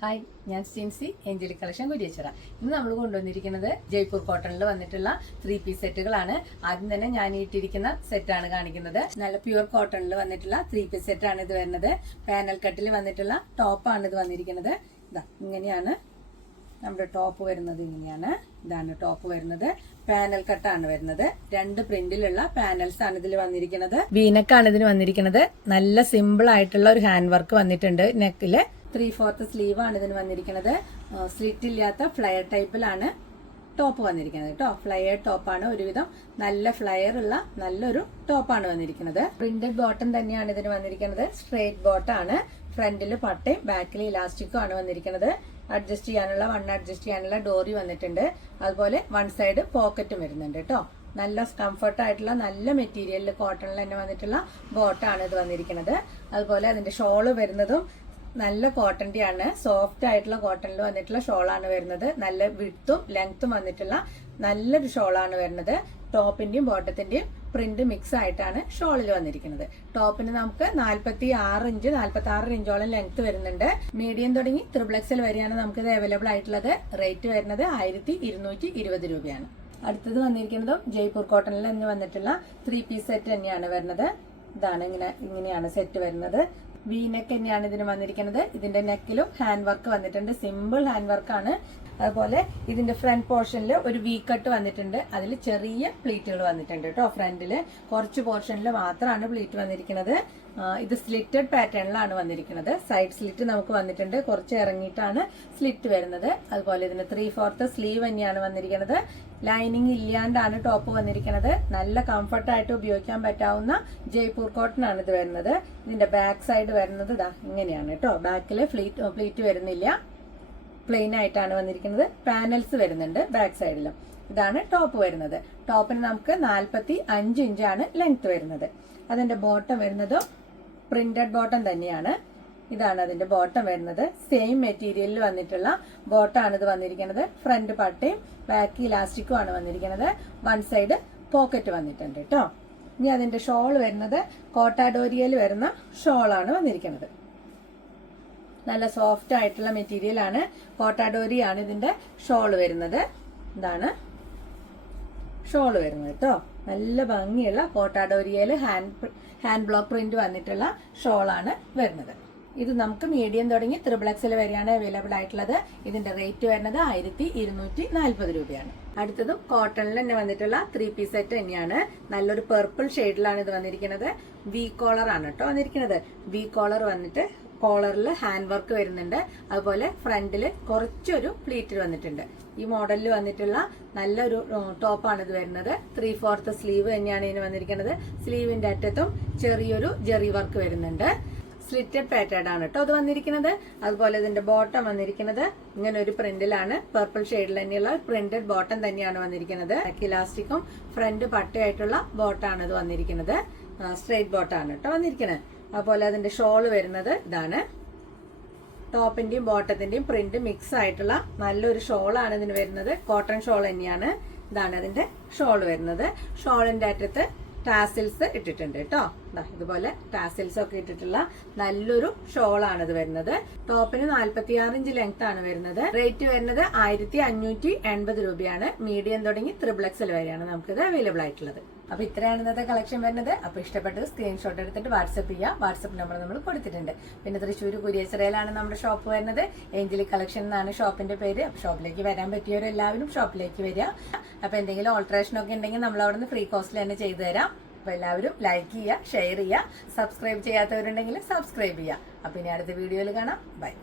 Hi, ഞാൻ Sincy angelic collection Kuriachira. ഇന്ന് നമ്മൾ കൊണ്ടുവന്നിരിക്കുന്നത് ജയ്പൂർ കോട്ടണിൽ വന്നിട്ടുള്ള 3 പീസ് സെറ്റുകളാണ്. ആദ്യം തന്നെ ഞാൻ ഇട്ടിരിക്കുന്ന സെറ്റാണ് കാണിക്കുന്നത്. നല്ല പ്യുവർ കോട്ടണിൽ വന്നിട്ടുള്ള 3 പീസ് സെറ്റാണ് ഇത് വരുന്നത്. പാനൽ കട്ടിൽ വന്നിട്ടുള്ള ടോപ്പാണ് ഇത് വന്നിരിക്കുന്നത്. ഇതാ ഇങ്ങനെയാണ് നമ്മുടെ ടോപ്പ് വരുന്നത്. ഇങ്ങനെയാണ്, ഇതാണ് ടോപ്പ് വരുന്നത്. പാനൽ കട്ടാണ് വരുന്നത്. 2 പ്രിന്റിലുള്ള പാനൽസ് ആണ് ഇതിൽ വന്നിരിക്കുന്നത്. വീനക്കാണ് ഇതിന് വന്നിരിക്കുന്നത്. നല്ല സിമ്പിൾ ആയിട്ടുള്ള ഒരു ഹാൻഡ് വർക്ക് വന്നിട്ടുണ്ട് നെക്കില്. 3/4 സ്ലീവ് ആണ് ഇതിന് വന്നിരിക്കുന്നത്. സ്ലിറ്റ് ഇല്ലാത്ത ഫ്ലയർ ടൈപ്പിലാണ് ടോപ്പ് വന്നിരിക്കുന്നത് കേട്ടോ. ഫ്ലയർ ടോപ്പാണ്, ഒരുവിധം നല്ല ഫ്ലയർ ഉള്ള നല്ലൊരു ടോപ്പാണ് വന്നിരിക്കുന്നത്. പ്രിന്റഡ് ബോട്ടം തന്നെയാണ് ഇതിന് വന്നിരിക്കുന്നത്. സ്ട്രെയിറ്റ് ബോട്ടാണ്. ഫ്രണ്ടിൽ പട്ടയും ബാക്കിൽ ഇലാസ്റ്റിക്കും ആണ് വന്നിരിക്കുന്നത്. അഡ്ജസ്റ്റ് ചെയ്യാനുള്ള ഡോറി വന്നിട്ടുണ്ട്. അതുപോലെ 1 സൈഡ് പോക്കറ്റും വരുന്നുണ്ട് കേട്ടോ. നല്ല കംഫർട്ട് ആയിട്ടുള്ള നല്ല മെറ്റീരിയലിൽ കോട്ടണിൽ തന്നെ വന്നിട്ടുള്ള ബോട്ടാണ് ഇത് വന്നിരിക്കുന്നത്. അതുപോലെ അതിന്റെ ഷോള് വരുന്നതും നല്ല കോട്ടന്റെ ആണ്. സോഫ്റ്റ് ആയിട്ടുള്ള കോട്ടണിൽ വന്നിട്ടുള്ള ഷോളാണ് വരുന്നത്. നല്ല വിഡ്ത്തും ലെങ്ത്തും വന്നിട്ടുള്ള നല്ലൊരു ഷോളാണ് വരുന്നത്. ടോപ്പിന്റെയും ബോട്ടത്തിന്റെയും പ്രിന്റ് മിക്സ് ആയിട്ടാണ് ഷോളിൽ വന്നിരിക്കുന്നത്. ടോപ്പിന് നമുക്ക് 46 ഇഞ്ചോളം ലെങ്ത് വരുന്നുണ്ട്. മീഡിയം തുടങ്ങി XXL വരെയാണ് നമുക്ക് ഇത് അവൈലബിൾ ആയിട്ടുള്ളത്. റേറ്റ് വരുന്നത് 1220 രൂപയാണ്. അടുത്തത് വന്നിരിക്കുന്നതും ജയ്പൂർ കോട്ടണിൽ തന്നെ വന്നിട്ടുള്ള 3 പീസ് സെറ്റ് തന്നെയാണ് വരുന്നത്. ഇതാണ് ഇങ്ങനെയാണ് സെറ്റ് വരുന്നത്. വി നെക്ക് തന്നെയാണ് ഇതിന് വന്നിരിക്കുന്നത്. ഇതിന്റെ നെക്കിലും ഹാൻഡ് വർക്ക് വന്നിട്ടുണ്ട്. സിമ്പിൾ ഹാൻഡ് വർക്കാണ്. അതുപോലെ ഇതിന്റെ ഫ്രണ്ട് പോർഷനിൽ ഒരു വി കട്ട് വന്നിട്ടുണ്ട്. അതിൽ ചെറിയ പ്ലീറ്റുകൾ വന്നിട്ടുണ്ട് കേട്ടോ. ഫ്രണ്ടില് കുറച്ച് പോർഷനിൽ മാത്രമാണ് പ്ലീറ്റ് വന്നിരിക്കുന്നത്. ഇത് സ്ലിറ്റഡ് പാറ്റേണിലാണ് വന്നിരിക്കുന്നത്. സൈഡ് സ്ലിറ്റ് നമുക്ക് വന്നിട്ടുണ്ട്. കുറച്ച് ഇറങ്ങിയിട്ടാണ് സ്ലിറ്റ് വരുന്നത്. അതുപോലെ ഇതിന് 3/4 സ്ലീവ് തന്നെയാണ് വന്നിരിക്കുന്നത്. ലൈനിങ് ഇല്ലാണ്ടാണ് ടോപ്പ് വന്നിരിക്കുന്നത്. നല്ല കംഫർട്ടായിട്ട് ഉപയോഗിക്കാൻ പറ്റാവുന്ന ജയ്പൂർ കോട്ടൺ ആണ് ഇത് വരുന്നത്. ഇതിന്റെ ബാക്ക് സൈഡ് വരുന്നത് ഇതാ ഇങ്ങനെയാണ് കേട്ടോ. ബാക്കില് പ്ലീറ്റ് വരുന്നില്ല, പ്ലെയിൻ ആയിട്ടാണ് വന്നിരിക്കുന്നത്. പാനൽസ് വരുന്നുണ്ട് ബാക്ക് സൈഡിലും. ഇതാണ് ടോപ്പ് വരുന്നത്. ടോപ്പിന് നമുക്ക് 45 ഇഞ്ചാണ് ലെങ്ത് വരുന്നത്. അതിന്റെ ബോട്ടം വരുന്നതും പ്രിന്റഡ് ബോട്ടം തന്നെയാണ്. ഇതാണ് അതിന്റെ ബോട്ടം വരുന്നത്. സെയിം മെറ്റീരിയലിൽ വന്നിട്ടുള്ള ബോട്ടാണ് ഇത് വന്നിരിക്കുന്നത്. ഫ്രണ്ട് പട്ടയും ബാക്ക് ഇലാസ്റ്റിക്കും ആണ് വന്നിരിക്കുന്നത്. 1 സൈഡ് പോക്കറ്റ് വന്നിട്ടുണ്ട് കേട്ടോ. ഇനി അതിന്റെ ഷോൾ വരുന്നത് കോട്ടാഡോരിയയിൽ വരുന്ന ഷോളാണ് വന്നിരിക്കുന്നത്. നല്ല സോഫ്റ്റ് ആയിട്ടുള്ള മെറ്റീരിയൽ ആണ്. കോട്ടാഡോരി ആണ് ഇതിന്റെ ഷോൾ വരുന്നത്. ഇതാണ് ഷോൾ വരുന്നത് കേട്ടോ. നല്ല ഭംഗിയുള്ള കോട്ടാഡോരിയയിൽ ഹാൻഡ് ബ്ലോക്ക് പ്രിന്റ് വന്നിട്ടുള്ള ഷോളാണ് വരുന്നത്. ഇത് നമുക്ക് മീഡിയം തുടങ്ങി XXL വരെയാണ് അവൈലബിൾ ആയിട്ടുള്ളത്. ഇതിന്റെ റേറ്റ് വരുന്നത് 1240 രൂപയാണ്. അടുത്തതും കോട്ടണിൽ തന്നെ വന്നിട്ടുള്ള 3 പീസ് സെറ്റ് തന്നെയാണ്. നല്ലൊരു പർപ്പിൾ ഷെയ്ഡിലാണ് ഇത് വന്നിരിക്കുന്നത്. വി കോളർ ആണ് കേട്ടോ വന്നിരിക്കുന്നത്. വി കോളർ വന്നിട്ട് കോളറിൽ ഹാൻഡ് വർക്ക് വരുന്നുണ്ട്. അതുപോലെ ഫ്രണ്ടില് കുറച്ചൊരു പ്ലീറ്റ് വന്നിട്ടുണ്ട്. ഈ മോഡലിൽ വന്നിട്ടുള്ള നല്ലൊരു ടോപ്പാണ് ഇത് വരുന്നത്. 3/4 സ്ലീവ് തന്നെയാണ് ഇതിന് വന്നിരിക്കുന്നത്. സ്ലീവിന്റെ അറ്റത്തും ചെറിയൊരു ജെറി വർക്ക് വരുന്നുണ്ട്. സ്ലിറ്റഡ് പാറ്റേൺ ആണ് കേട്ടോ അത് വന്നിരിക്കുന്നത്. അതുപോലെ ഇതിന്റെ ബോട്ടം വന്നിരിക്കുന്നത് ഇങ്ങനെ ഒരു പ്രിന്റിലാണ്. പർപ്പിൾ ഷെയ്ഡിൽ തന്നെയുള്ള പ്രിന്റഡ് ബോട്ടം തന്നെയാണ് വന്നിരിക്കുന്നത്. ഇലാസ്റ്റിക്കും ഫ്രണ്ട് പട്ടയായിട്ടുള്ള ബോട്ടാണ് ഇത് വന്നിരിക്കുന്നത്. സ്ട്രെയിറ്റ് ബോട്ടാണ് കേട്ടോ വന്നിരിക്കുന്നത്. അതുപോലെ അതിന്റെ ഷോള് വരുന്നത് ഇതാണ്. ടോപ്പിന്റെയും ബോട്ടത്തിന്റെയും പ്രിന്റ് മിക്സ് ആയിട്ടുള്ള നല്ലൊരു ഷോളാണ് ഇതിന് വരുന്നത്. കോട്ടൺ ഷോൾ തന്നെയാണ്. ഇതാണ് അതിന്റെ ഷോൾ വരുന്നത്. ഷോളിന്റെ അറ്റത്ത് ടാസിൽസ് ഇട്ടിട്ടുണ്ട് കേട്ടോ. ഇതുപോലെ ടാസിൽസ് ഒക്കെ ഇട്ടിട്ടുള്ള നല്ലൊരു ഷോളാണ് ഇത് വരുന്നത്. ടോപ്പിന് 46 ഇഞ്ച് ലെങ്ത് ആണ് വരുന്നത്. റേറ്റ് വരുന്നത് 1580 രൂപയാണ്. മീഡിയം തുടങ്ങി XXL വരെയാണ് നമുക്കിത് അവൈലബിൾ ആയിട്ടുള്ളത്. അപ്പൊ ഇത്രയാണ് ഇന്നത്തെ കളക്ഷൻ വരുന്നത്. അപ്പൊ ഇഷ്ടപ്പെട്ടത് സ്ക്രീൻഷോട്ട് എടുത്തിട്ട് വാട്സ്ആപ്പ് ചെയ്യുക. വാട്സ്ആപ്പ് നമ്പർ നമ്മൾ കൊടുത്തിട്ടുണ്ട്. പിന്നെ തൃശ്ശൂർ കുരിയച്ചിറയിലാണ് നമ്മുടെ ഷോപ്പ് വരുന്നത്. ഏഞ്ചലിക് കളക്ഷൻ എന്നാണ് ഷോപ്പിന്റെ പേര്. ഷോപ്പിലേക്ക് വരാൻ പറ്റിയവരെല്ലാവരും ഷോപ്പിലേക്ക് വരിക. അപ്പൊ എന്തെങ്കിലും ഓൾട്രേഷൻ ഒക്കെ ഉണ്ടെങ്കിൽ നമ്മൾ അവിടെ നിന്ന് ഫ്രീ കോസ്റ്റിൽ തന്നെ ചെയ്തു തരാം. അപ്പൊ എല്ലാവരും ലൈക്ക് ചെയ്യുക, ഷെയർ ചെയ്യുക. സബ്സ്ക്രൈബ് ചെയ്യാത്തവരുണ്ടെങ്കിൽ സബ്സ്ക്രൈബ് ചെയ്യുക. അപ്പൊ ഇനി അടുത്ത വീഡിയോയിൽ കാണാം. ബൈ.